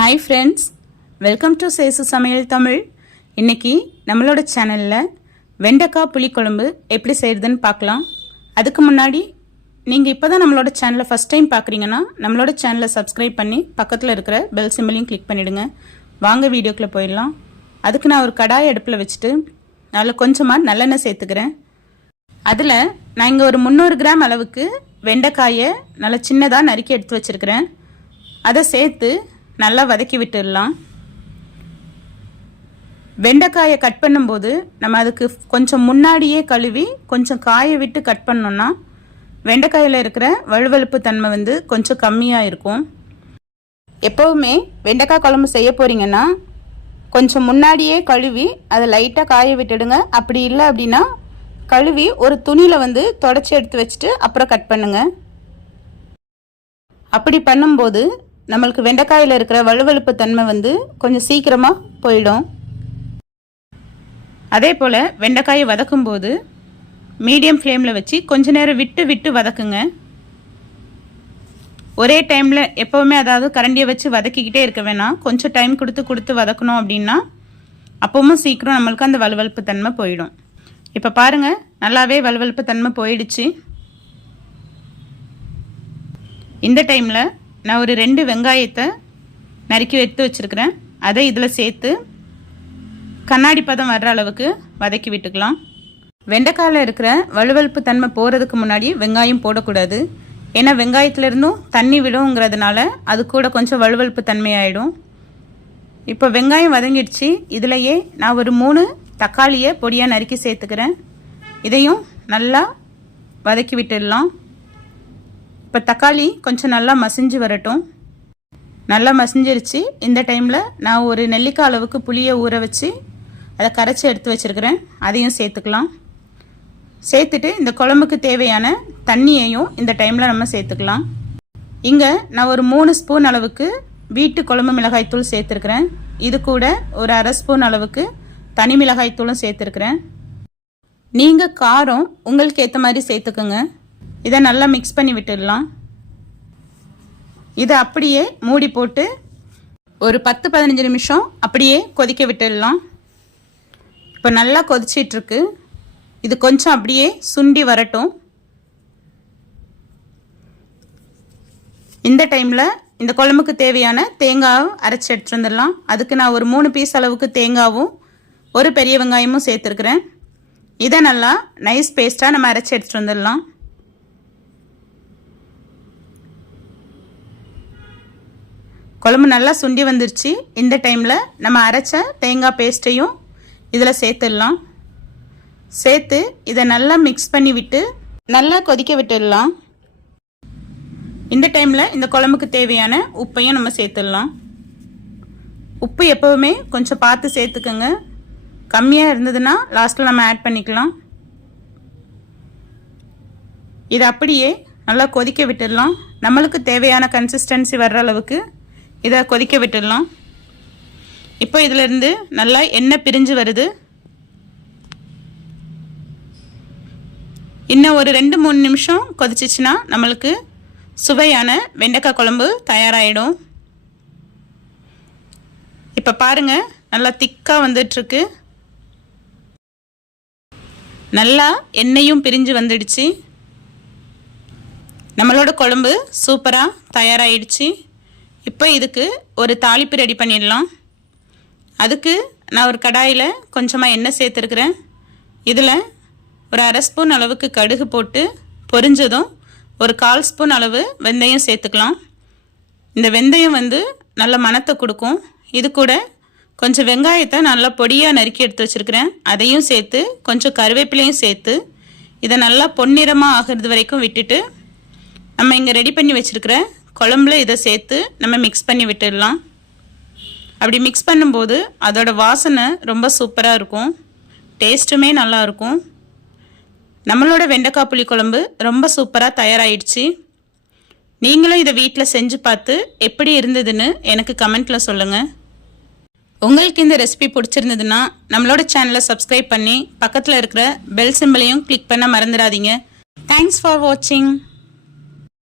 Hi friends, welcome to சேசு சமையல் தமிழ். இன்றைக்கி நம்மளோட சேனலில் வெண்டைக்காய் புளிக்குழம்பு எப்படி செய்கிறதுன்னு பார்க்கலாம். அதுக்கு முன்னாடி நீங்கள் இப்போ தான் நம்மளோட சேனலை ஃபஸ்ட் டைம் பார்க்குறீங்கன்னா நம்மளோட சேனலை சப்ஸ்கிரைப் பண்ணி பக்கத்தில் இருக்கிற பெல் சிம்பிளையும் கிளிக் பண்ணிவிடுங்க. வாங்க வீடியோக்குள்ளே போயிடலாம். அதுக்கு நான் ஒரு கடாய் அடுப்பில் வச்சுட்டு அதில் கொஞ்சமாக நல்லெண்ணெய் சேர்த்துக்கிறேன். அதில் நான் இங்கே ஒரு 300 கிராம் அளவுக்கு வெண்டைக்காயை நல்லா சின்னதாக நறுக்கி எடுத்து வச்சுருக்கிறேன். அதை சேர்த்து நல்லா வதக்கி விட்டுடலாம். வெண்டைக்காயை கட் பண்ணும்போது நம்ம அதுக்கு கொஞ்சம் முன்னாடியே கழுவி கொஞ்சம் காய விட்டு கட் பண்ணோன்னா வெண்டைக்காயில் இருக்கிற வழுவழுப்பு தன்மை கொஞ்சம் கம்மியாக இருக்கும். எப்போவுமே வெண்டைக்காய் குழம்பு செய்ய போகிறீங்கன்னா கொஞ்சம் முன்னாடியே கழுவி அதை லைட்டாக காய விட்டுடுங்க. அப்படி இல்லை அப்படின்னா கழுவி ஒரு துணியில் தொடச்சி எடுத்து வச்சுட்டு அப்புறம் கட் பண்ணுங்கள். அப்படி பண்ணும்போது நம்மளுக்கு வெண்டைக்காயில் இருக்கிற வழுவழுப்பு தன்மை கொஞ்சம் சீக்கிரமாக போயிடும். அதே போல் வெண்டைக்காயை வதக்கும்போது மீடியம் ஃப்ளேமில் வச்சு கொஞ்ச நேரம் விட்டு வதக்குங்க. ஒரே டைமில் எப்போவுமே அதாவது கரண்டியை வச்சு வதக்கிக்கிட்டே இருக்க வேணாம். கொஞ்சம் டைம் கொடுத்து வதக்கணும் அப்படின்னா அப்பவும் சீக்கிரம் நம்மளுக்கு அந்த வழுவழுப்பு தன்மை போயிடும். இப்போ பாருங்கள், நல்லாவே வழுவழுப்பு தன்மை போயிடுச்சு. இந்த டைமில் நான் ஒரு 2 வெங்காயத்தை நறுக்கி எடுத்து வச்சுருக்கிறேன். அதை இதில் சேர்த்து கண்ணாடி பதம் வர்ற அளவுக்கு வதக்கி விட்டுக்கலாம். வெண்டைக்காயில் இருக்கிற வழுவழுப்பு தன்மை போகிறதுக்கு முன்னாடி வெங்காயம் போடக்கூடாது. ஏன்னா வெங்காயத்துலேருந்தும் தண்ணி விடுங்கிறதுனால அது கூட கொஞ்சம் வழுவழுப்பு தன்மையாயிடும். இப்போ வெங்காயம் வதங்கிடுச்சு. இதிலையே நான் ஒரு 3 தக்காளியை பொடியாக நறுக்கி சேர்த்துக்கிறேன். இதையும் நல்லா வதக்கி விட்டுடலாம். இப்போ தக்காளி கொஞ்சம் நல்லா மசிஞ்சு வரட்டும். நல்லா மசிஞ்சிருச்சு. இந்த டைமில் நான் ஒரு நெல்லிக்காய் அளவுக்கு புளியை ஊற வச்சு அதை கரைச்சி எடுத்து வச்சுருக்கிறேன். அதையும் சேர்த்துக்கலாம். சேர்த்துட்டு இந்த குழம்புக்கு தேவையான தண்ணியையும் இந்த டைமில் நம்ம சேர்த்துக்கலாம். இங்கே நான் ஒரு 3 ஸ்பூன் அளவுக்கு வீட்டு குழம்பு மிளகாய்த்தூள் சேர்த்துருக்கிறேன். இது கூட ஒரு அரை ஸ்பூன் அளவுக்கு தனி மிளகாய்த்தூளும் சேர்த்துருக்கிறேன். நீங்கள் காரம் உங்களுக்கு ஏற்ற மாதிரி சேர்த்துக்குங்க. இதை நல்லா மிக்ஸ் பண்ணி விட்டுடலாம். இதை அப்படியே மூடி போட்டு ஒரு 10-15 நிமிஷம் அப்படியே கொதிக்க விட்டுடலாம். இப்போ நல்லா கொதிச்சிட்ருக்கு. இது கொஞ்சம் அப்படியே சுண்டி வரட்டும். இந்த டைமில் இந்த குழம்புக்கு தேவையான தேங்காவும் அரைச்சி எடுத்துட்டு வந்துடலாம். அதுக்கு நான் ஒரு 3 பீஸ் அளவுக்கு தேங்காவும் ஒரு பெரிய வெங்காயமும் சேர்த்துருக்குறேன். இதை நல்லா நைஸ் பேஸ்ட்டாக நம்ம அரைச்சி எடுத்துகிட்டு வந்துடலாம். குழம்பு நல்லா சுண்டி வந்துருச்சு. இந்த டைமில் நம்ம அரைச்ச தேங்காய் பேஸ்ட்டையும் இதில் சேர்த்துடலாம். சேர்த்து இதை நல்லா மிக்ஸ் பண்ணி விட்டு நல்லா கொதிக்க விட்டுடலாம். இந்த டைமில் இந்த குழம்புக்கு தேவையான உப்பையும் நம்ம சேர்த்துடலாம். உப்பு எப்போவுமே கொஞ்சம் பார்த்து சேர்த்துக்கோங்க. கம்மியாக இருந்ததுன்னா லாஸ்ட்டில் நம்ம ஆட் பண்ணிக்கலாம். இதை அப்படியே நல்லா கொதிக்க விட்டுடலாம். நம்மளுக்கு தேவையான கன்சிஸ்டன்சி வர்ற அளவுக்கு இதை கொதிக்க விட்டுடலாம். இப்போ இதிலேருந்து நல்லா எண்ணெய் பிரிஞ்சு வருது. இன்னும் ஒரு 2-3 நிமிஷம் கொதிச்சிச்சுன்னா நம்மளுக்கு சுவையான வெண்டைக்காய் குழம்பு தயாராகிடும். இப்போ பாருங்கள், நல்லா திக்காக வந்துட்டுருக்கு. நல்லா எண்ணெயும் பிரிஞ்சு வந்துடுச்சு. நம்மளோட குழம்பு சூப்பராக தயாராகிடுச்சு. இப்போ இதுக்கு ஒரு தாளிப்பு ரெடி பண்ணிடலாம். அதுக்கு நான் ஒரு கடாயில் கொஞ்சமாக எண்ணெய் சேர்த்துருக்குறேன். இதில் ஒரு அரை ஸ்பூன் அளவுக்கு கடுகு போட்டு பொரிஞ்சதும் ஒரு 1/4 ஸ்பூன் அளவு வெந்தயம் சேர்த்துக்கலாம். இந்த வெந்தயம் நல்ல மணத்தை கொடுக்கும். இது கூட கொஞ்சம் வெங்காயத்தை நல்லா பொடியாக நறுக்கி எடுத்து வச்சுருக்கிறேன். அதையும் சேர்த்து கொஞ்சம் கருவேப்பிலையும் சேர்த்து இதை நல்லா பொன்னிறமாக ஆகிறது வரைக்கும் விட்டுட்டு நம்ம இங்கே ரெடி பண்ணி வச்சுருக்கிற குழம்புல இதை சேர்த்து நம்ம மிக்ஸ் பண்ணி விட்டுடலாம். அப்படி மிக்ஸ் பண்ணும்போது அதோட வாசனை ரொம்ப சூப்பராக இருக்கும். டேஸ்ட்டுமே நல்லாயிருக்கும். நம்மளோட வெண்டைக்காய் புளி குழம்பு ரொம்ப சூப்பராக தயாராகிடுச்சு. நீங்களும் இதை வீட்டில் செஞ்சு பார்த்து எப்படி இருந்ததுன்னு எனக்கு கமெண்ட்டில் சொல்லுங்கள். உங்களுக்கு இந்த ரெசிபி பிடிச்சிருந்ததுன்னா நம்மளோட சேனலை சப்ஸ்கிரைப் பண்ணி பக்கத்தில் இருக்கிற பெல் சிம்பிளையும் கிளிக் பண்ண மறந்துடாதீங்க. தேங்க்ஸ் ஃபார் வாட்சிங்.